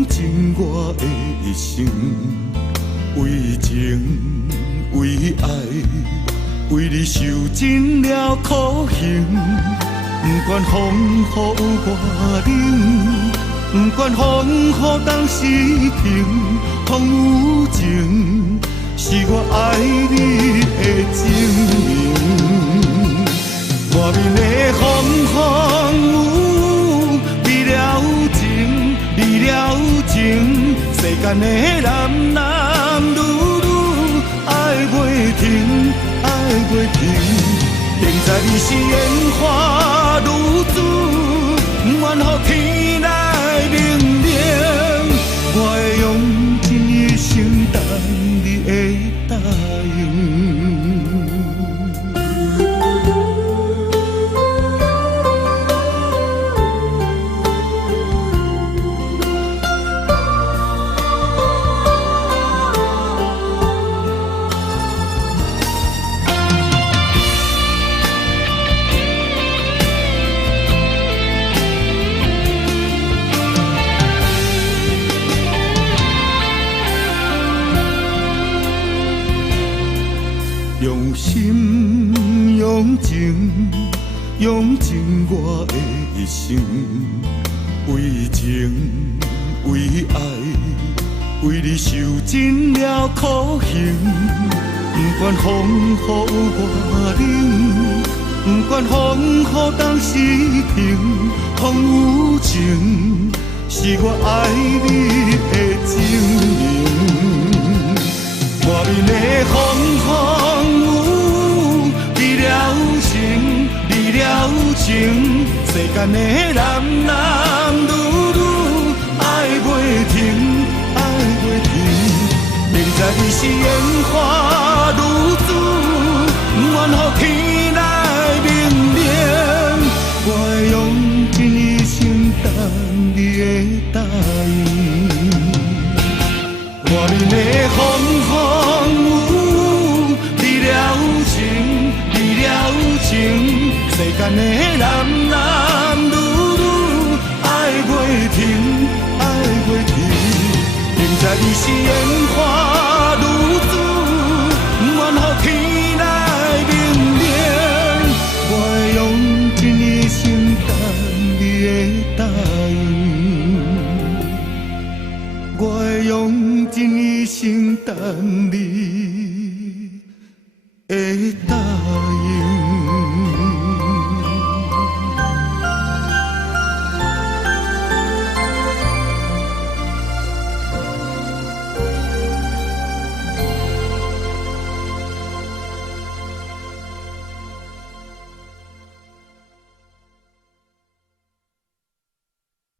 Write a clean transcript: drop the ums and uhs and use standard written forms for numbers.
用尽我的一生，为情为爱，为你受尽了苦刑。不管风雨我冷，不管风雨当时停，风有情是我爱你的证明。外面的风雨离了情，离了情，世间的男男女女爱袂停，爱袂停。定在你是烟花如纸，愿予天来明亮。我会用尽一生等你的答应。用心用情用尽我的一生，为情为爱，为你受尽了苦刑。不管风雨我冷，不管风雨当时停，风有情是我爱你的证明。外面的风雨离了情，离了情，世间的男男女女爱袂停，爱袂停。明知你是烟花如纸，愿予天来明亮。我会用尽一生等你的答应。外面的风雨离了情，离了情，世间的男男女女爱袂停，爱袂停。定在你是烟花如纸，愿予天来明亮。我会用尽一生等你的答应。我会用尽一生等你的答应。